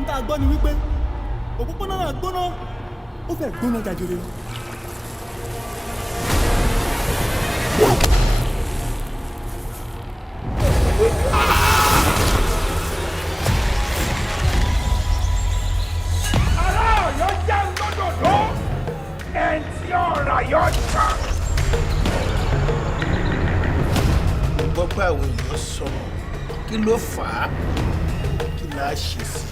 Nta gbọ́ ni wípé òpópónà náà gbóná ó fẹ́ gbóná jàjèrè. Gbọ́ pé àwọn èèyàn sọ kí ló fà á kí la ṣe sí.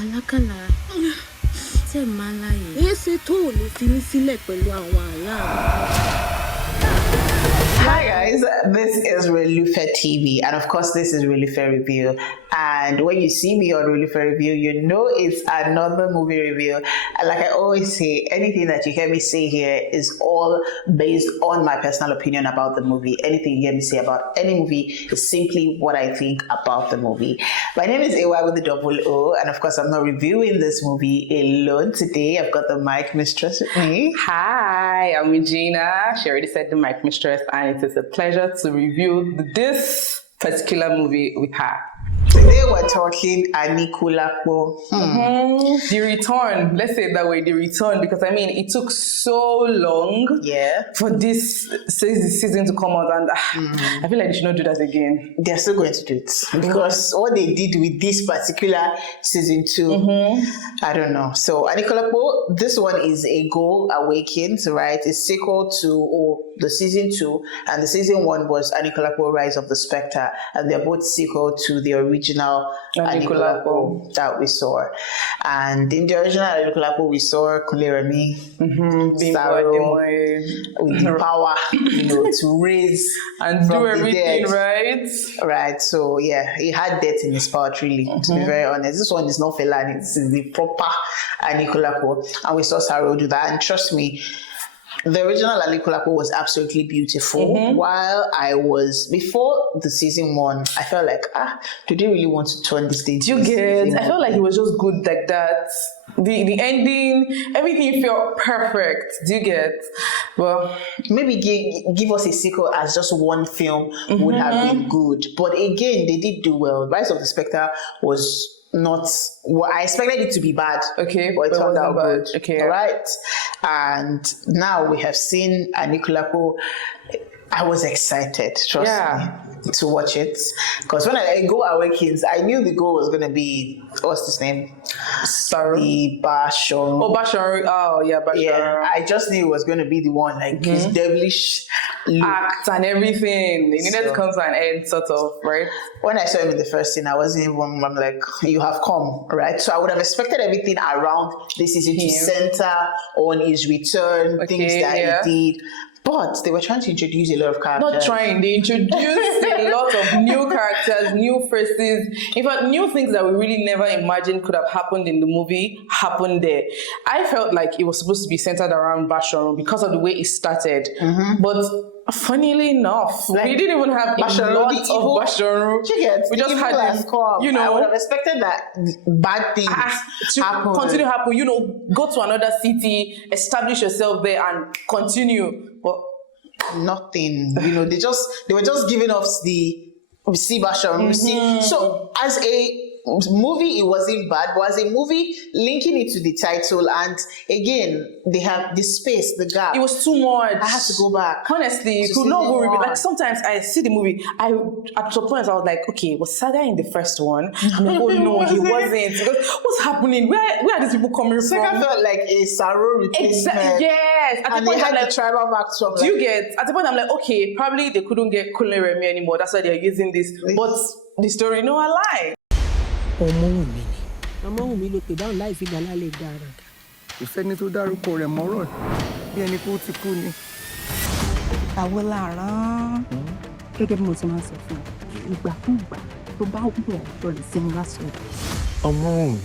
Alákàlà tẹ̀ máa láyè. Èsì tó ò lè fi mí sílẹ̀ pẹ̀lú àwọn àlá mi. Hi guys, this is Relufe TV, and of course this is Relufe Review. And when you see me on Relufe Review, you know it's another movie review. And like I always say, anything that you hear me say here is all based on my personal opinion about the movie. Anything you hear me say about any movie is simply what I think about the movie. My name is Ewa with the double O, and of course I'm not reviewing this movie alone today. I've got the mic mistress with me. Hi, I'm Regina. She already said the mic mistress, and it is a pleasure to review this particular movie with her. Today we're talking Anikulapo. The return, let's say it that way, the return, because I mean, it took so long for this season to come out, and I feel like they should not do that again. They're still going to do it because what they did with this particular season 2, I don't know. So Anikulapo, this one is a Ghoul Awakens, right? It's sequel to the season 2, and the season 1 was Anikulapo Rise of the Spectre, and they're both sequel to the original Anikulapo that we saw. And in the original Anikulapo, we saw Kunle with the power, to raise and do everything right. Right. So yeah, he had death in his power, really. To be very honest, this one is not Felani. This is the proper Anikulapo, and we saw Saro do that. And trust me, the original Anikulapo was absolutely beautiful. While before the season 1, I felt like, do they really want to turn this thing? Do you get? I felt like it was just good like that. The ending, everything felt perfect. Do you get? Well, maybe give us a sequel as just one film would have been good. But again, they did do well. Rise of the Spectre was not what I expected it to be bad. Okay, but it turned out good. Okay, all right. And now we have seen Anikulapo. I was excited, trust me, to watch it. Because when I Ghoul Awakens, I knew the goal was going to be, what's his name? The Bashor. Oh, Bashor. Oh, yeah, Bashor. Yeah, I just knew it was going to be the one, like his devilish look. Act and everything. They needed to come to an end, sort of, right? When I saw him in the first scene, I wasn't even, I'm like, you have come, right? So I would have expected everything around this season to center on his return, things that he did. But they were trying to introduce a lot of characters. Not trying, they introduced a lot of new characters, new faces. In fact, new things that we really never imagined could have happened in the movie happened there. I felt like it was supposed to be centered around Basharu because of the way it started. But funnily enough, we didn't even have a lot of Basharu. We just had this, I would have expected that bad things to continue to happen. Go to another city, establish yourself there, and continue. But nothing. They were just giving us the Basharu. So as a movie, it wasn't bad, but as a movie, linking it to the title, and again, they have the space, the gap. It was too much. I had to go back. Honestly, you could not go repeat. Like sometimes I see the movie, at some point I was like, okay, was Saga in the first one? I'm like, oh no, he wasn't. Because what's happening? Where are these people coming from? Saga felt like a Saro replacement. Yes. At and the point, they had the tribal back from. Do you get? At the point, I'm like, okay, probably they couldn't get Kunle Remi anymore. That's why they're using this. But the story, no, I lie. Ọmọwùnmí ló pè dáhùn láì fi gàlá lè dá ara. Kò sẹ́ni tó dárúkọ rẹ̀ mọ́rọ̀ bí ẹni kó ti kú ni. Àwọn làrán. Gẹ́gẹ́ bí mo ti máa ń sọ fún ọ, ìgbàkúùgbà tó bá wù ọ́ tó lè sinmi lásán. Ọmọwùnmí.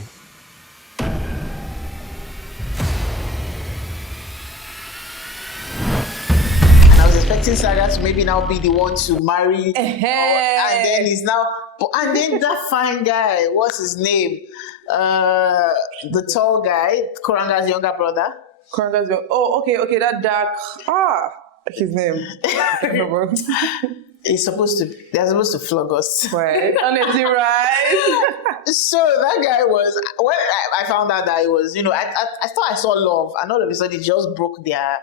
I was expecting Saga to maybe now be the one to marry, and then he's now. And then that fine guy, what's his name? The tall guy, Koranga's younger brother. Okay, that dark. His name. they're supposed to flog us. Right. Honestly, right? So that guy was, when I found out that it was, I thought I saw love, and all of a sudden it just broke their.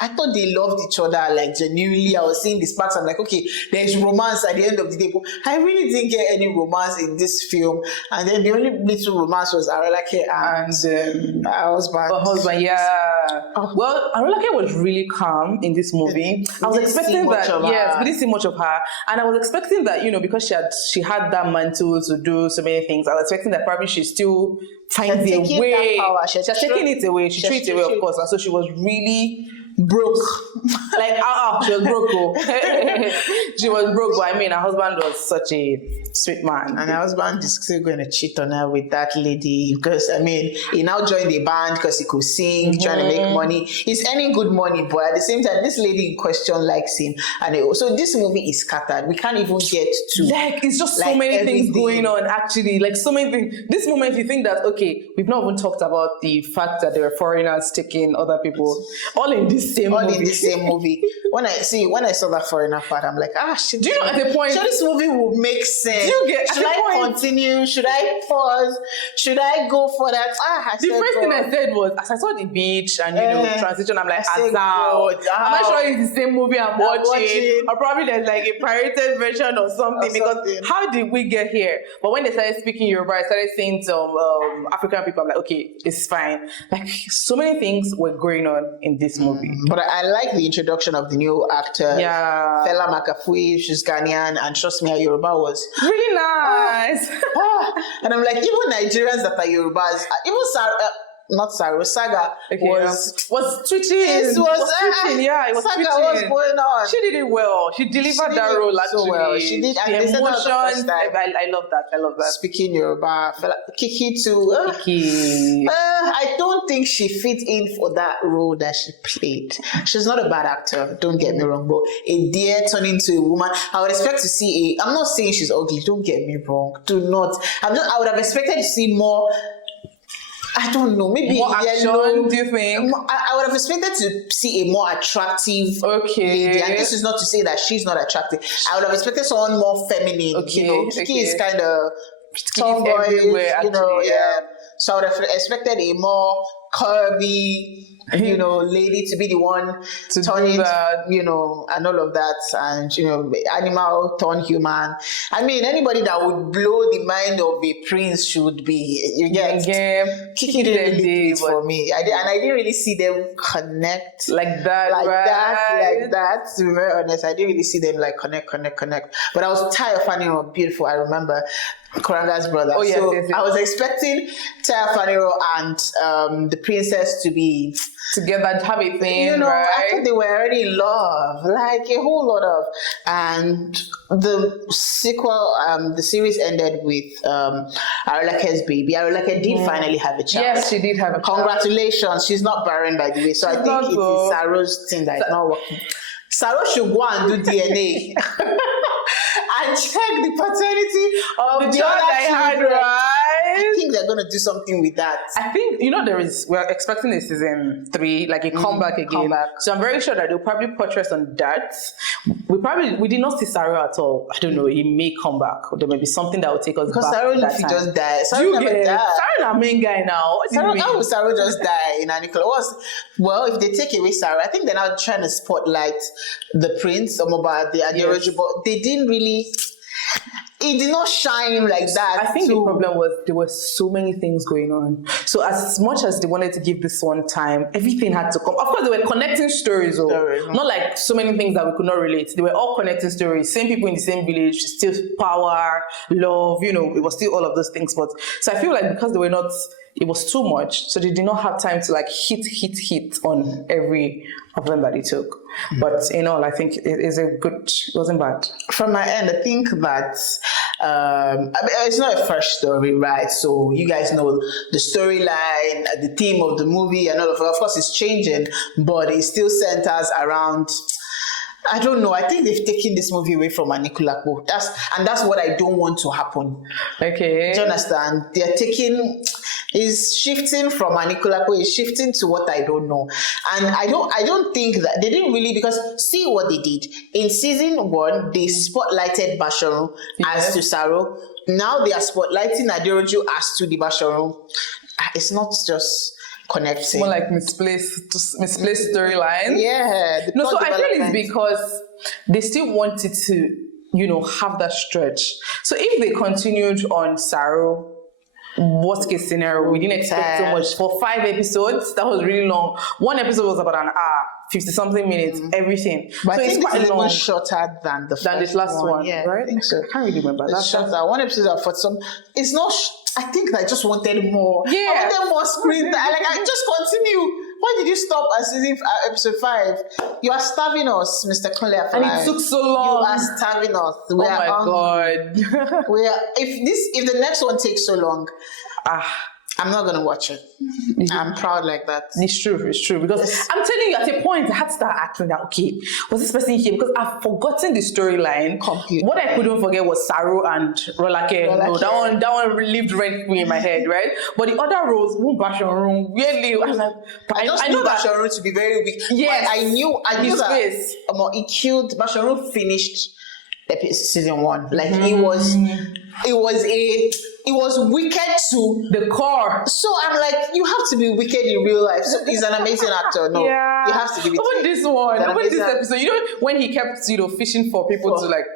I thought they loved each other like genuinely. I was seeing the sparks. I'm like, okay, there's romance at the end of the day. But I really didn't get any romance in this film. And then the only little romance was Arolake and her husband. Her husband, yeah. Well, Arolake was really calm in this movie. I was expecting that. Yes, we didn't see much of her, and I was expecting that because she had that mantle to do so many things. I was expecting that probably she still finds a way. She's taking it away. She treats it away, of course, and so she was really broke. Like, she was broke. She was broke, but I mean, her husband was such a sweet man. And her husband is still going to cheat on her with that lady because, I mean, he now joined the band because he could sing, trying to make money. He's earning good money, but at the same time, this lady in question likes him. And so this movie is scattered. We can't even get to... Like, it's just so many things going on, actually. Like, so many things. This moment, you think that, okay, we've not even talked about the fact that there were foreigners taking other people. All in the same movie. When I saw that foreigner part, I'm like, shit. Do you know at the point? So this movie will make sense. Should I continue? Should I pause? Should I go for that? The first thing I said was, as I saw the beach and transition, I'm like, am I sure it's the same movie I'm watching? Or probably there's like a pirated version or something. Because how did we get here? But when they started speaking Yoruba, I started saying some African people, I'm like, okay, it's fine. Like, so many things were going on in this movie. But I like the introduction of the new actor. Yeah. Fela Makafui, she's Ghanaian, and trust me, her Yoruba was really nice. And I'm like, even Nigerians that are Yorubas, even Saga was twitching. It was twitching. Yeah, it was Saga twitching. Was going on. She did it well. She delivered that role actually. So well. She did. And the emotions. I love that. Speaking Yoruba, Kiki too. I don't think she fit in for that role that she played. She's not a bad actor. Don't get me wrong, but a deer turning into a woman. I would expect to see I'm not saying she's ugly. Don't get me wrong. Do not. I would have expected to see more. I don't know, maybe more action, do you think? I would have expected to see a more attractive lady. And this is not to say that she's not attractive. I would have expected someone more feminine. Kiki is kind of tomboy, yeah. So I would have expected a more curvy, lady to be the one to turn that, and all of that, and animal turn human. I mean, anybody that would blow the mind of a prince should be. Kiki didn't really do it for me. I didn't really see them connect like that. To be very honest, I didn't really see them like connect. But I was tired of finding her beautiful. I remember Koranga's brother. Oh, yes, so yes. I was expecting Taya Faniro and the princess to be together, to have a thing, right? I thought they were already in love, like a whole lot of. And the sequel, the series ended with Arolake's baby. Arolake did finally have a child. Yes, she did have a child. Congratulations. She's not barren, by the way. So I think it is Saro's thing that is not working. Saro should go and do DNA. And check the paternity of the other I had, right? I think they're going to do something with that. I think, we're expecting a season 3, like a comeback again. So I'm very sure that they'll probably portray on that. We did not see Saro at all. I don't know, he may come back. There may be something that will take us back. Because Saro just died. Saro never died. Saro the main guy now. How will Saro just die in Anikulapo? Well, if they take away Saro, I think they're now trying to spotlight the prince, Omoba, the Aderoju, but they didn't really... It did not shine like that. I think the problem was there were so many things going on. So as much as they wanted to give this one time, everything had to come. Of course, they were connecting stories, not like so many things that we could not relate. They were all connecting stories. Same people in the same village, still power, love. It was still all of those things. But so I feel like because they were not. It was too much, so they did not have time to like hit on every of them that they took. Mm-hmm. But in all, I think it wasn't bad. From my end, I think that it's not a fresh story, right? So you guys know the storyline, the theme of the movie, and all of it. Of course, it's changing, but it still centers around. I don't know. I think they've taken this movie away from Anikulapo. That's what I don't want to happen. Okay. Do you understand? Is shifting from Anikulapo, is shifting to what I don't know. And I don't think that they didn't really, because see what they did. In season 1, they spotlighted Basharu as to Saro. Now they are spotlighting Aderoju as to the Basharu. It's not just connecting. More like misplaced storyline. Yeah. No, so I feel it's because they still wanted to, have that stretch. So if they continued on Saro, worst case scenario, we didn't expect so much. For 5 episodes, that was really long. One episode was about an hour, 50-something minutes, everything. But so I think it's quite this is long. even shorter than the last one, yeah, right? I think so. I can't really remember. It's shorter. One episode for some. It's not. I think I just wanted more. Yeah. I wanted more screen time. Like, I just continue. Why did you stop at episode 5? You are starving us, Mr. Kunle Afolayan. And it took so long. You are starving us. Oh my God. If the next one takes so long, I'm not gonna watch it. I'm proud like that. It's true, because I'm telling you, at a point I had to start acting that, okay, was this person here? Because I've forgotten the storyline completely. What I couldn't forget was Saro and Rolake. No, that one lived rent free in my head, right? But the other roles, Basharu, really, I was like, I know Basharu to be very weak. Yes, I knew that he killed Basharu. Finished season 1. Like it was wicked to the core. So I'm like, you have to be wicked in real life. So he's an amazing actor. No, you have to give it. Even this one, even this episode, when he kept, fishing for people to like.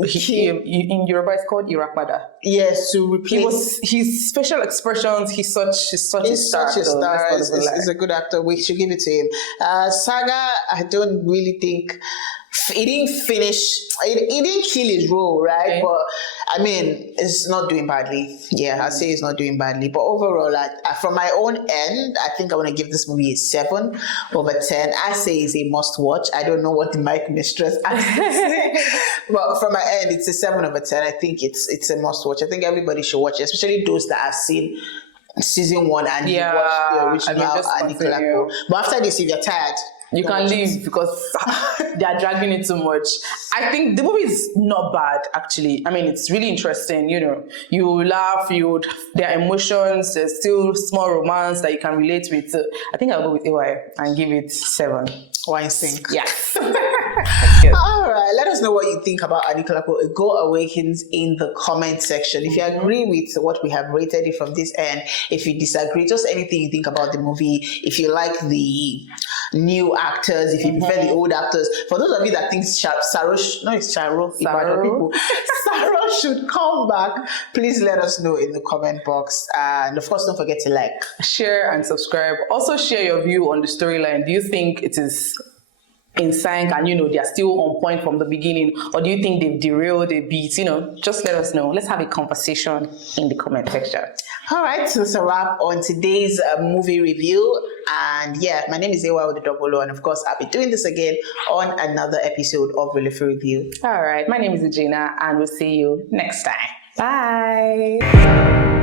In Yoruba, it's called Irapada. Yes, to replace his facial expressions. He's such a star. He's a good actor. We should give it to him. Saga, I don't really think he didn't finish. He didn't kill his role, right? Okay. But I mean, it's not doing badly. Yeah, I'd say it's not doing badly. But overall, from my own end, I think I want to give this movie a 7 over 10. I say it's a must watch. I don't know what the mic mistress says. But from my end, it's a 7 over 10. I think it's a must watch. I think everybody should watch it, especially those that have seen season 1 and watched the original Anikulapo. But after this, if you're tired, you can leave because they are dragging it too much. I think the movie is not bad, actually. I mean, it's really interesting. You laugh, there are emotions, there's still small romance that you can relate with. So I think I'll go with AY and give it 7. Wine sync. Yes. All right, let us know what you think about Anikulapo Ghoul Awakens in the comment section. If you agree with what we have rated it from this end, if you disagree, just anything you think about the movie, if you like the new actors, if you prefer the old actors. For those of you that think Saro should come back, please let us know in the comment box. And of course, don't forget to like, share, and subscribe. Also, share your view on the storyline. Do you think it is in sync and they are still on point from the beginning, or do you think they've derailed a bit? Just let us know. Let's have a conversation in the comment section. All right, so that's a wrap on today's movie review. And yeah, my name is Ewa with the double O, and of course I'll be doing this again on another episode of Relufe Review. All right, my name is Regina, and we'll see you next time. Bye.